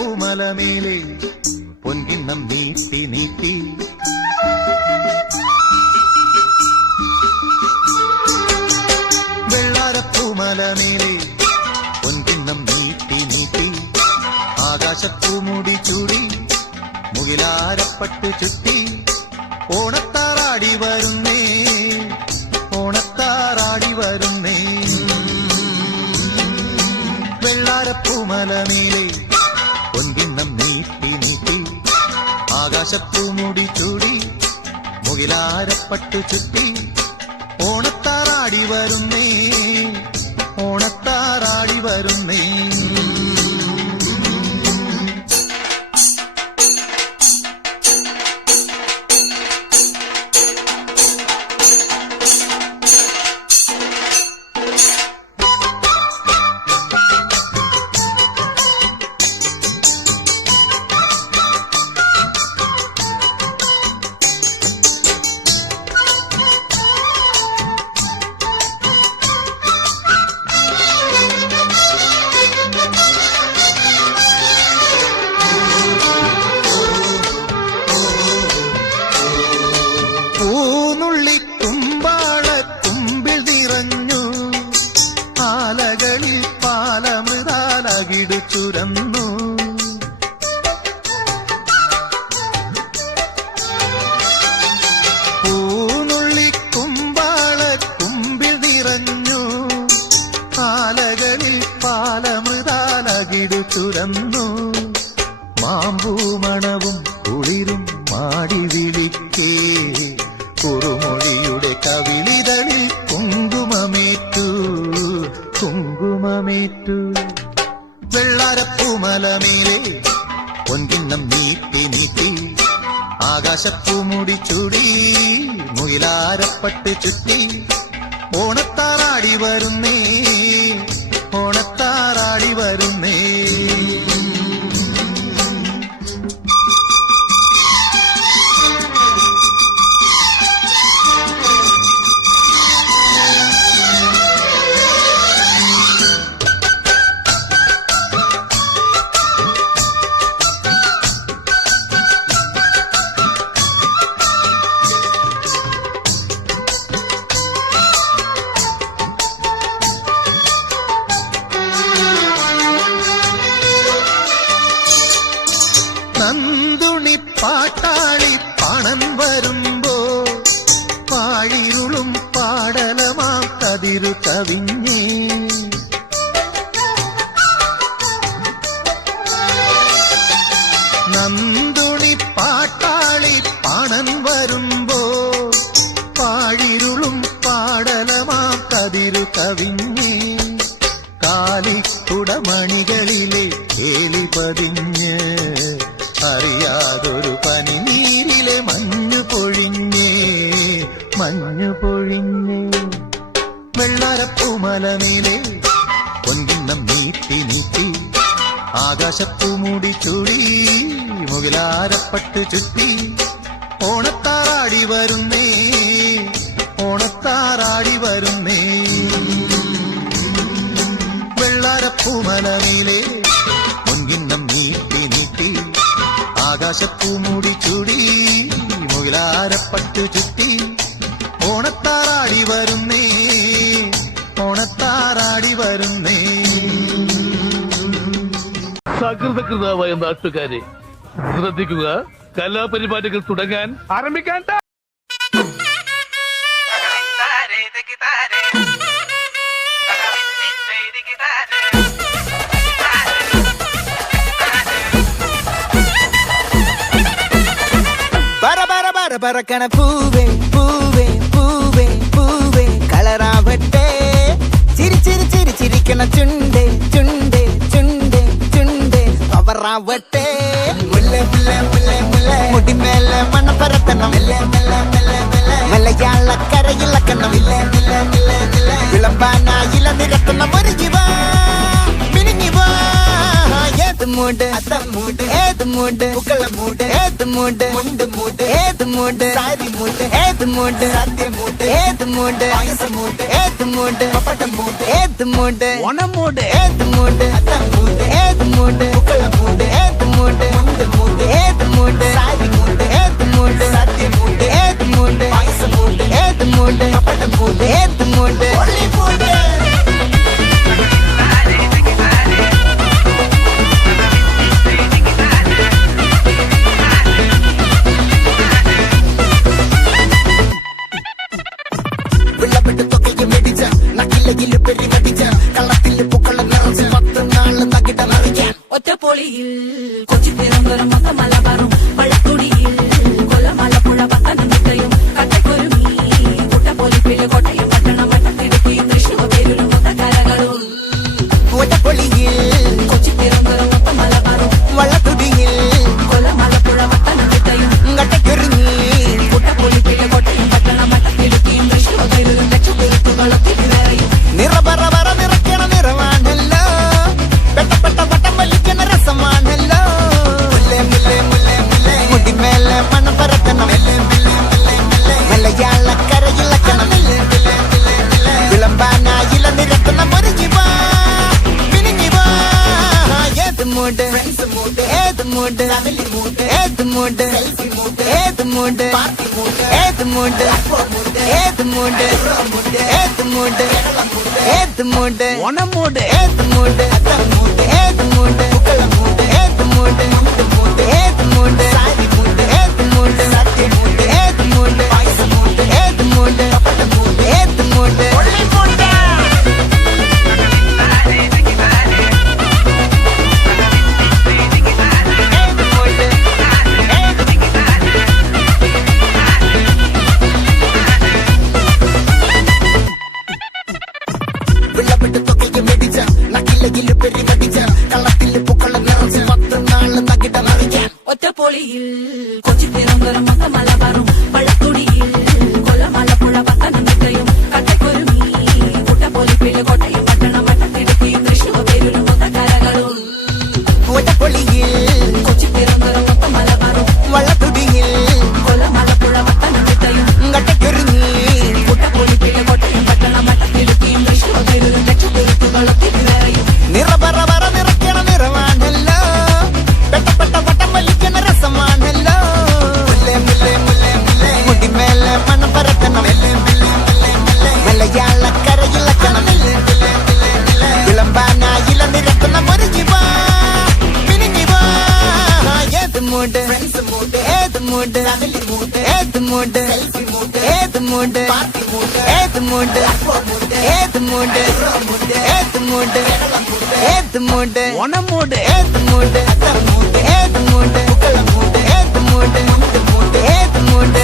വെള്ളാരപ്പൂമലമേലെ പൊൻകിണ്ണം നീട്ടി നീട്ടി വെള്ളാരപ്പൂമലമേലെ പൊൻകിണ്ണം നീട്ടി നീട്ടി ആകാശപ്പൂമുടി ചൂടി മുകിലാരപ്പട്ട് ചുറ്റി ഓണത്താറാടി വരുന്നേ ഓണത്താറാടി വരുന്നേ വെള്ളാരപ്പൂമലമേലെ പൊൻകിണ്ണം നീട്ടി നീട്ടി ആകാശപ്പൂമുടി ചൂടി മുകിലാരപ്പട്ട് ചുറ്റി ഓണത്താറാടി വരുന്നേ ഓണത്താറാടി വരുന്നേ ചുരന്നു പൂനുള്ളിക്കുമ്പാള കുമ്പിൽ നിറഞ്ഞു ആലകളിൽ പാലമൃതാലകിടു ചുരന്നു മാമ്പൂമണവും കുളിരും മാടി വിളിക്കേ കുറുമൊഴിയുടെ കവിളിതളിൽ കുങ്കുമമേറ്റു കുങ്കുമമേറ്റു വെള്ളാരപ്പൂമലമേലെ പൊൻകിണ്ണം നീട്ടി നീട്ടി ആകാശപ്പൂമുടി ചൂടി മുയിലാരപ്പട്ട് ചുറ്റി ഓണത്താറാടി വരുന്നേ ഓണത്താറാടി വരുന്നേ നന്ദുണി പാട്ടാളി പണം വരുമ്പോ പാഴിരുളും പാടലമാം കതിരു കവിഞ്ഞേ നന്ദുണി പാട്ടാളി പണം വരുമ്പോ പാഴിരുളും പാടലമാം കതിരു കവിഞ്ഞേ കാലിക്കുടമണികളിലെ കേലി പതിഞ്ഞ് അറിയാതൊരു പനിനീരിലെ മഞ്ഞു പൊഴിഞ്ഞേ മഞ്ഞു പൊഴിഞ്ഞേ വെള്ളാരപ്പൂമലമേലെ പൊൻകിണ്ണം നീട്ടി നീട്ടി ആകാശപ്പൂമുടി ചൂടി മുകിലാരപ്പട്ട് ചുറ്റി ഓണത്താറാടി വരുന്നേ ഓണത്താറാടി വരുന്നേ വെള്ളാരപ്പൂമലമേലെ പൊൻകിണ്ണം നീട്ടി നീട്ടി ആകാശപ്പൂമുടി ചൂടി മുകിലാരപ്പട്ട് ചുറ്റി ഓണത്താറാടി വരുന്നേ ഓണത്താറാടി വരുന്നേ സകൃതകൃതാവായ നാട്ടുകാരെ ശ്രദ്ധിക്കുക, കലാപരിപാടികൾ തുടങ്ങാൻ ആരംഭിക്കാൻ. പറക്കണ പൂവേ പൂവേ പൂവേ പൂവേ കളറാവട്ടെ ചിരി ചിരി ചിരി ചിരിക്കണ ചുണ്ടേ ചുണ്ടേ ചുണ്ടേ ചുണ്ടേ അവറാവട്ടെ മുല്ലേ മുല്ലേ മുല്ലേ മുല്ലേ മുടിമേലെ മണ്ണ പരത്തണം മലയാളക്കരയിലക്കണം വിളമ്പാനായില നിരത്തണം ഒരുങ്ങിവാ മിനിങ്ങിവാ ഏത് മൂട് മൂട് ഏത് മൂട് പുക്കള മൂട് ഏത് മൂട് മുണ്ട് മൂട് ഏത് മൂട് സാരി മൂട് ഏത് മൂട് സദ്യ മൂട് ഏത് മൂട് പായസ മൂട് ഏത് ഏത് മൂട് പപ്പട മൂട് ഏത് മൂട് ഓണം മൂട് ഏത് മൂട് അത്തം മൂട് ഏത് മൂട് പൂക്കള മൂട് ഏത് മൂട് മുണ്ട് മൂട് ഏത് മൂട് സാരി മൂട് ഏത് മൂട് സദ്യ മൂട് ഏത് മൂട് പായസ മൂട് ഏത് മൂട് പപ്പട മൂട് ഏത് മൂട് ഒളി മൂട് വെള്ളപ്പെട്ട് തൊക്കയും വെടിച്ച നക്കിലയില് പെരി കടിച്ച കള്ളത്തില് പൂക്കള നിറച്ച് 10 നാള് തകിട മറിക്കാൻ ഒറ്റപ്പൊളിയിൽ കൊച്ചി തിരുവനന്തപുരം മൊത്തം മലബാറും വള്ളത്തുടിയിൽ കൊല്ലമലപ്പുഴ പത്തനംതിട്ടയും കട്ടക്കൊരുമി കുട്ടപ്പൊലിപ്പില് കോട്ടയം പട്ടണം വട്ടത്തിടുക്കിയും തൃശ്ശൂർ പേരൂരും മൊത്തക്കരകളും ഒറ്റപ്പൊളിയിൽ കൊച്ചി തിരുവനന്തപുരം മൊത്തം മലബാറും വള്ളത്തുടിയിൽ കൊല്ലമലപ്പുഴ പത്തനംതിട്ടയും കട്ടക്കൊരുങ്ങി കുട്ടപ്പൊലിപ്പില് കോട്ടയം പട്ടണം വട്ടത്തിടുക്കിയും തൃശ്ശൂർ പേരൂരും ലക്ഷത്തിരുത്തുകളും തിരുവേറയും നിറപറ പറ നിറയ്ക്കണ നിറവാണല്ലോ പെട്ടപ്പെട്ട വട്ടം വലിക്കണ രസമാണല്ലോ മുല്ലേ മുല്ലേ മുല്ലേ മുല്ലേ മുടിമേലെ മണം പരത്തണം മലയാളക്കരയിളക്കണം വിളമ്പാനായില നിരത്തണം ഒരുങ്ങി വാ മിനിങ്ങി വാ ഏത് മൂട് ഏത് മൂട് ഏത് മൂട് ഏത് മൂട് ഏത് മൂട് ഏത് മൂട് ഏത് മൂട് ഏത് മൂട് ഓണം മൂട് ഏത് മൂട് അത്തം മൂട് ഏത് മൂട് പൂക്കള മൂട് ഏത് മൂട് മുണ്ട് മൂട് ഏത് മൂട് സാരി മൂട് ഏത് മൂട് സദ്യ മൂട് ഏത് മൂട് പായസ മൂട് ഏത് മൂട് പപ്പട മൂട് ഏത് മൂട് ഒളി മൂട് വെള്ളപ്പെട്ട് തൊക്കയും വെടിച്ച നക്കിലയില് പെരി കടിച്ച കള്ളത്തില് പൂക്കള നിറച്ച് 10 നാള് തകിട മറിക്കാൻ ഒറ്റപ്പൊളിയിൽ കൊച്ചി തിരുവനന്തപുരം മൊത്തം മലബാറും വള്ളത്തുടിയിൽ കൊല്ലമലപ്പുഴ പത്തനംതിട്ടയും കട്ടക്കൊരുമി കുട്ടപ്പൊലിപ്പില് കോട്ടയം പട്ടണം വട്ടത്തിടുക്കിയും തൃശ്ശൂർ പേരൂരും മൊത്തക്കരകളും ഒറ്റപ്പൊളിയിൽ കൊച്ചി തിരുവനന്തപുരം മൊത്തം മലബാറും വള്ളത്തുടിയിൽ കൊല്ലമലപ്പുഴ പത്തനംതിട്ടയും കട്ടക്കൊരുങ്ങി കുട്ടപ്പൊലിപ്പില് കോട്ടയം പട്ടണം വട്ടത്തിടുക്കിയും തൃശ്ശൂർ പേരൂരും ലക്ഷത്തിരുത്തുകളും തിരുവേറയും നിറപറ പറ നിറയ്ക്കണ നിറവാണല്ലോ പെട്ടപ്പെട്ട വട്ടം വലിക്കണ രസമാണല്ലോ മുല്ലേ മുല്ലേ മുല്ലേ മുല്ലേ മുടിമേലെ മണം പരത്തണം മലയാളക്കരയിളക്കണം വിളമ്പാനായില നിരത്തണം ഒരുങ്ങി വാ മിനിങ്ങി വാ ഏത് മൂട് ഏത് മൂട് ഏത് മൂട് ഏത് മൂട് ഏത് മൂട് ഏത് മൂട് ഏത് മൂട് ഏത് മൂട് ഓണം മൂട് ഏത് മൂട് അത്തം മൂട് ഏത് മൂട് പൂക്കള മൂട് ഏത് മൂട് മുണ്ട് മൂട് ഏത് മൂട്